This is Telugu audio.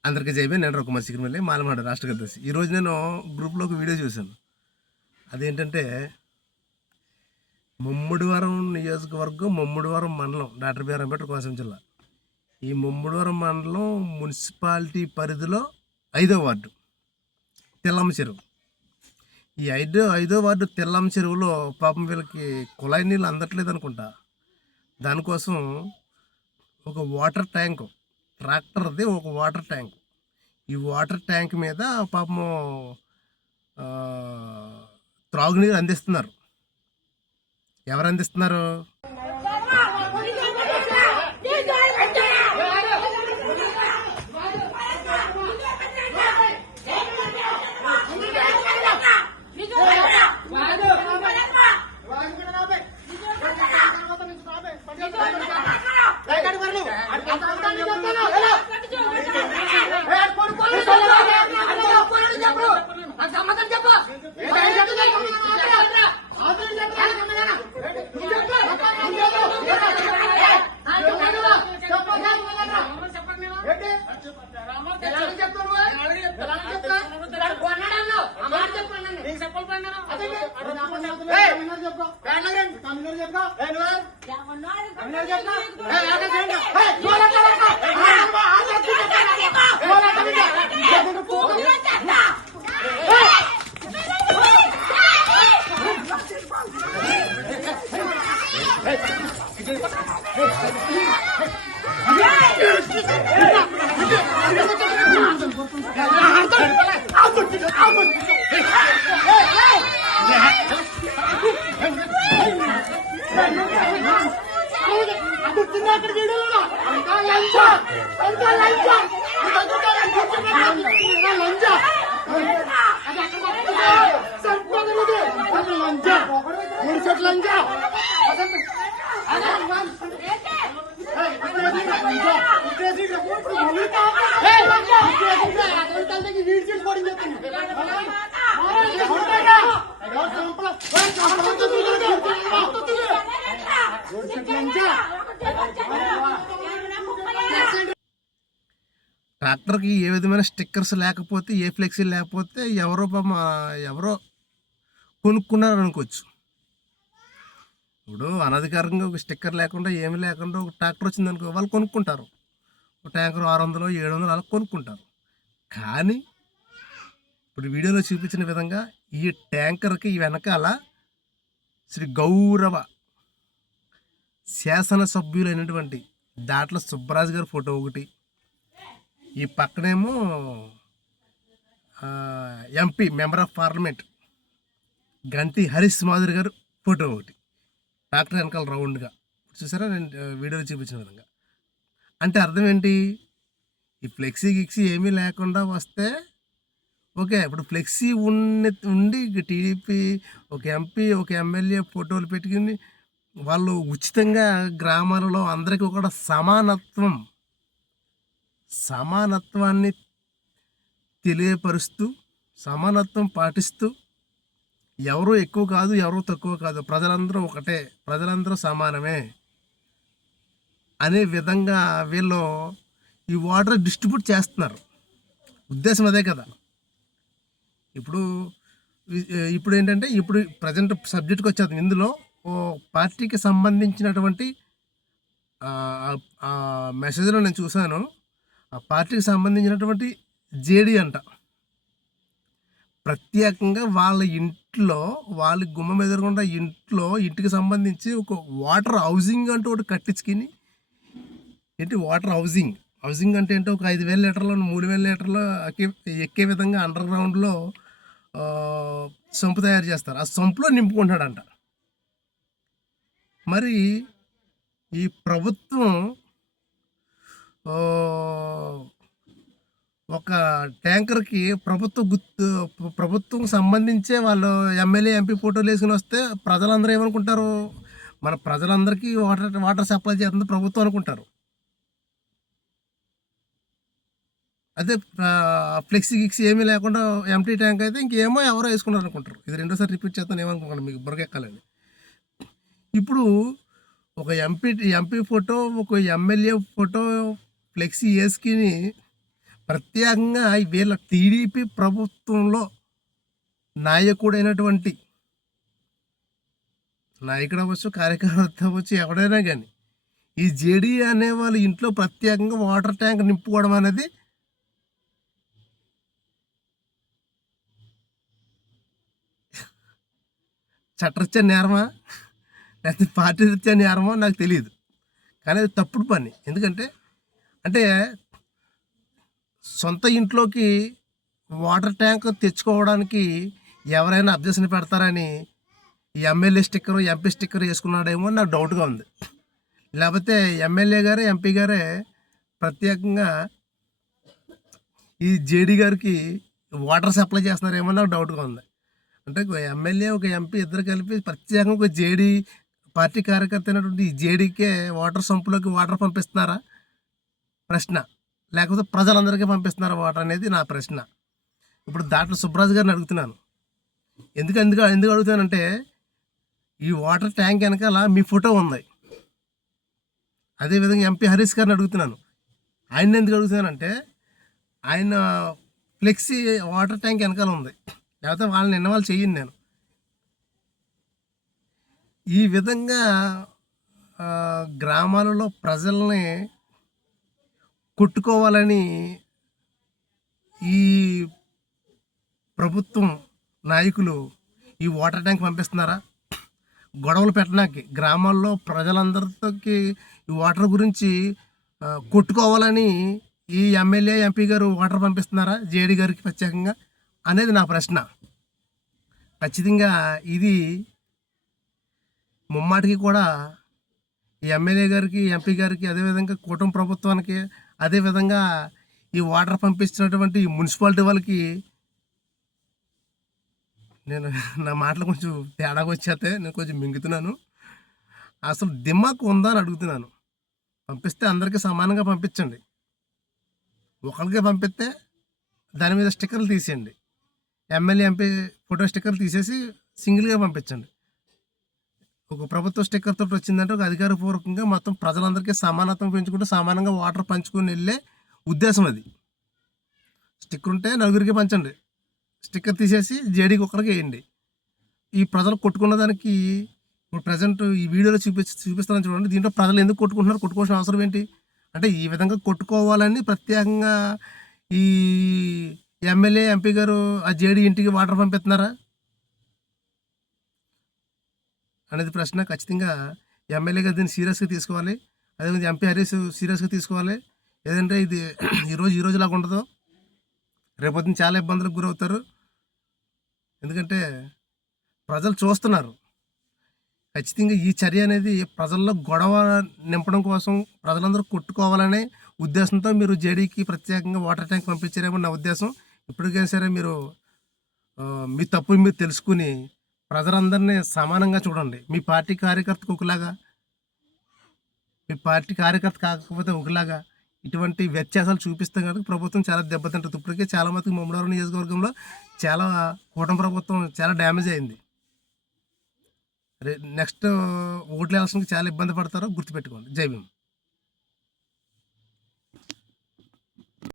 అందరికీ జైబే. నేను రఘుమార్ సిగ్నమల్లి మాలమాడ రాష్ట్ర కార్యదర్శి. ఈరోజు నేను గ్రూప్లో ఒక వీడియో చూశాను. అదేంటంటే ముమ్మిడివరం నియోజకవర్గం, ముమ్మిడివరం మండలం, డాక్టర్ బిఆర్ అంబేద్కర్ కోనసీమ జిల్లా. ఈ ముమ్మిడివరం మండలం మున్సిపాలిటీ పరిధిలో 5వ వార్డు తెల్లమ్మ చెరువు. ఈ ఐదో వార్డు తెల్లమ్మ చెరువులో పాపం వీళ్ళకి కుళాయి నీళ్ళు అందట్లేదు అనుకుంటా. దానికోసం ఒక వాటర్ ట్యాంకు, ట్రాక్టర్ది ఒక వాటర్ ట్యాంక్. ఈ వాటర్ ట్యాంక్ మీద పాపము త్రాగునీరు అందిస్తున్నారు. ఎవరు అందిస్తున్నారు? ట్రాక్టర్కి ఏ విధమైన స్టిక్కర్స్ లేకపోతే, ఏ ఫ్లెక్సీ లేకపోతే ఎవరో కొనుక్కున్నారు అనుకోవచ్చు. ఇప్పుడు అనధికారంగా ఒక స్టిక్కర్ లేకుండా, ఏమి లేకుండా ఒక ట్రాక్టర్ వచ్చిందనుకో, వాళ్ళు కొనుక్కుంటారు. ఒక ట్యాంకర్ 600, 700 అలా కొనుక్కుంటారు. కానీ ఇప్పుడు వీడియోలో చూపించిన విధంగా ఈ ట్యాంకర్కి వెనకాల శ్రీ గౌరవ శాసనసభ్యులైనటువంటి దాట్ల సుబ్బరాజు గారి ఫోటో ఒకటి, ఈ పక్కనేమో ఎంపీ మెంబర్ ఆఫ్ పార్లమెంట్ గంటి హరీష్ మాధురి గారు ఫోటో ఒకటి, ట్రాక్టర్ వెనకాల రౌండ్గా చూసారా నేను వీడియోలో చూపించిన విధంగా. అంటే అర్థం ఏంటి? ఈ ఫ్లెక్సీ గిక్సీ ఏమీ లేకుండా వస్తే ఓకే. ఇప్పుడు ఫ్లెక్సీ ఉండి టీడీపీ ఒక ఎంపీ, ఒక ఎమ్మెల్యే ఫోటోలు పెట్టుకుని వాళ్ళు ఉచితంగా గ్రామాలలో అందరికీ కూడా సమానత్వాన్ని తెలియపరుస్తూ, సమానత్వం పాటిస్తూ, ఎవరు ఎక్కువ కాదు, ఎవరు తక్కువ కాదు, ప్రజలందరూ ఒకటే, ప్రజలందరూ సమానమే అనే విధంగా వీళ్ళు ఈ వాటర్ డిస్ట్రిబ్యూట్ చేస్తున్నారు. ఉద్దేశం అదే కదా. ఇప్పుడు ఏంటంటే, ఇప్పుడు ప్రజెంట్ సబ్జెక్ట్కి వచ్చేది. ఇందులో ఓ పార్టీకి సంబంధించినటువంటి మెసేజ్లో నేను చూశాను. ఆ పార్టీకి సంబంధించినటువంటి జేడీ అంట ప్రత్యేకంగా వాళ్ళ ఇంట్లో, వాళ్ళ గుమ్మం ఎదురుగుండా ఇంటికి సంబంధించి ఒక వాటర్ హౌసింగ్ అంటూ ఒకటి కట్టించుకుని, ఏంటి వాటర్ హౌసింగ్ అంటే ఏంటో, ఒక 5,000 లీటర్లు 3,000 లీటర్లు ఎక్కే విధంగా అండర్ గ్రౌండ్లో సంపు తయారు చేస్తారు. ఆ సంపులో నింపుకుంటాడంట. మరి ఈ ప్రభుత్వం ఒక ట్యాంకర్కి ప్రభుత్వం సంబంధించే వాళ్ళు ఎమ్మెల్యే, ఎంపీ ఫోటోలు వేసుకుని వస్తే ప్రజలందరూ ఏమనుకుంటారు? మన ప్రజలందరికీ వాటర్ సప్లై చేస్తుంది ప్రభుత్వం అనుకుంటారు. అదే ఫ్లెక్సీ గిక్సీ ఏమీ లేకుండా ఎంటీ ట్యాంక్ అయితే ఇంకేమో ఎవరో వేసుకున్నారు అనుకుంటారు. ఇది రెండోసారి రిపీట్ చేస్తాను, ఏమనుకోండి, మీకు బుర్రకెక్కాలండి. ఇప్పుడు ఒక ఎంపీ ఫోటో, ఒక ఎమ్మెల్యే ఫోటో ఫ్లెక్సీ వేసుకుని ప్రత్యేకంగా వీళ్ళ టీడీపీ ప్రభుత్వంలో నాయకుడైనటువంటి నాయకుడు అవ్వచ్చు, కార్యకర్త అవ్వచ్చు, ఎవడైనా కానీ ఈ జేడీ అనే వాళ్ళు ఇంట్లో ప్రత్యేకంగా వాటర్ ట్యాంక్ నింపుకోవడం అనేది చట్టరీత్యా నేరమా లేకపోతే పార్టీ రీత్యా నేరమో నాకు తెలియదు. కానీ అది తప్పుడు పని. ఎందుకంటే అంటే సొంత ఇంట్లోకి వాటర్ ట్యాంక్ తెచ్చుకోవడానికి ఎవరైనా అబ్జెక్షన్ పెడతారని ఈ ఎమ్మెల్యే స్టిక్కరు, ఎంపీ స్టిక్కర్ వేసుకున్నాడేమో నాకు డౌట్గా ఉంది. లేకపోతే ఎమ్మెల్యే గారే, ఎంపీ గారే ప్రత్యేకంగా ఈ జేడీ గారికి వాటర్ సప్లై చేస్తున్నారేమో నాకు డౌట్గా ఉంది. అంటే ఒక ఎమ్మెల్యే, ఒక ఎంపీ ఇద్దరు కలిపి ప్రత్యేకంగా ఒక జేడీ పార్టీ కార్యకర్త అయినటువంటి ఈ జేడీకే వాటర్ సంపులోకి వాటర్ పంపిస్తున్నారా ప్రశ్న, లేకపోతే ప్రజలందరికీ పంపిస్తున్నారా వాటర్ అనేది నా ప్రశ్న. ఇప్పుడు దాంట్లో సుబ్రాజు గారిని అడుగుతున్నాను. ఎందుకు ఎందుకు ఎందుకు అడుగుతానంటే ఈ వాటర్ ట్యాంక్ వెనకాల మీ ఫోటో ఉంది. అదేవిధంగా ఎంపీ హరీష్ గారిని అడుగుతున్నాను. ఆయన ఎందుకు అడుగుతున్నానంటే ఆయన ఫ్లెక్సీ వాటర్ ట్యాంక్ వెనకాల ఉంది. లేకపోతే వాళ్ళని ఇన్వాల్వ్ చెయ్యను నేను. ఈ విధంగా గ్రామాలలో ప్రజల్ని కొట్టుకోవాలని ఈ ప్రభుత్వం నాయకులు ఈ వాటర్ ట్యాంక్ పంపిస్తున్నారా? గొడవలు పెట్టడానికి గ్రామాల్లో ప్రజలందరితోకి ఈ వాటర్ గురించి కొట్టుకోవాలని ఈ ఎమ్మెల్యే, ఎంపీ గారు వాటర్ పంపిస్తున్నారా జేడీ గారికి ప్రత్యేకంగా అనేది నా ప్రశ్న. ఖచ్చితంగా ఇది ముమ్మాటికి కూడా ఈ ఎమ్మెల్యే గారికి, ఎంపీ గారికి, అదేవిధంగా కూటమి ప్రభుత్వానికి, అదేవిధంగా ఈ వాటర్ పంపిస్తున్నటువంటి ఈ మున్సిపాలిటీ వాళ్ళకి నేను నా మాటలు కొంచెం తేడాగా వచ్చేస్తే నేను కొంచెం మింగుతున్నాను. అసలు దిమాక్ ఉందా అని అడుగుతున్నాను. పంపిస్తే అందరికీ సమానంగా పంపించండి. ఒకరికే పంపిస్తే దాని మీద స్టిక్కర్లు తీసేయండి. ఎమ్మెల్యే, ఎంపీ ఫోటో స్టిక్కర్లు తీసేసి సింగిల్గా పంపించండి. ఒక ప్రభుత్వ స్టిక్కర్ తోటి వచ్చిందంటే ఒక అధికారపూర్వకంగా మొత్తం ప్రజలందరికీ సమానత్వం పెంచుకుంటూ సమానంగా వాటర్ పంచుకొని వెళ్ళే ఉద్దేశం అది. స్టిక్కర్ ఉంటే నలుగురికి పంచండి, స్టిక్కర్ తీసేసి జేడీకి ఒక్కరికి వేయండి. ఈ ప్రజలు కొట్టుకున్న దానికి ఇప్పుడు ప్రజెంట్ ఈ వీడియోలో చూపిస్తానని చూడండి. దీంట్లో ప్రజలు ఎందుకు కొట్టుకుంటున్నారు, కొట్టుకోవాల్సిన అవసరం ఏంటి అంటే ఈ విధంగా కొట్టుకోవాలని ప్రత్యేకంగా ఈ ఎమ్మెల్యే, ఎంపీ గారు ఆ జేడీ ఇంటికి వాటర్ పంపిస్తున్నారా అనేది ప్రశ్న. ఖచ్చితంగా ఎమ్మెల్యే గారు దీన్ని సీరియస్గా తీసుకోవాలి. అదేవిధంగా ఎంపీ హరీష్ సీరియస్గా తీసుకోవాలి. ఏదంటే ఇది ఈరోజు లాగా ఉండదు, రేపొద్దున చాలా ఇబ్బందులకు గురవుతారు. ఎందుకంటే ప్రజలు చూస్తున్నారు. ఖచ్చితంగా ఈ చర్య అనేది ప్రజల్లో గొడవ నింపడం కోసం, ప్రజలందరూ కొట్టుకోవాలనే ఉద్దేశంతో మీరు జేడీకి ప్రత్యేకంగా వాటర్ ట్యాంక్ పంపించారేమో నా ఉద్దేశం. ఇప్పటికైనా సరే మీరు మీ తప్పు మీరు తెలుసుకుని ప్రజలందరినీ సమానంగా చూడండి. మీ పార్టీ కార్యకర్తకు ఒకలాగా, మీ పార్టీ కార్యకర్త కాకపోతే ఒకలాగా ఇటువంటి వ్యత్యాసాలు చూపిస్తే కనుక ప్రభుత్వం చాలా దెబ్బతింటుంది. ఇప్పటికే చాలా మందికి ముమ్మడివరం నియోజకవర్గంలో చాలా కూటమి ప్రభుత్వం చాలా డ్యామేజ్ అయింది. నెక్స్ట్ ఓట్లు వేయాల్సిన చాలా ఇబ్బంది పడతారో గుర్తుపెట్టుకోండి. జై భీమ్.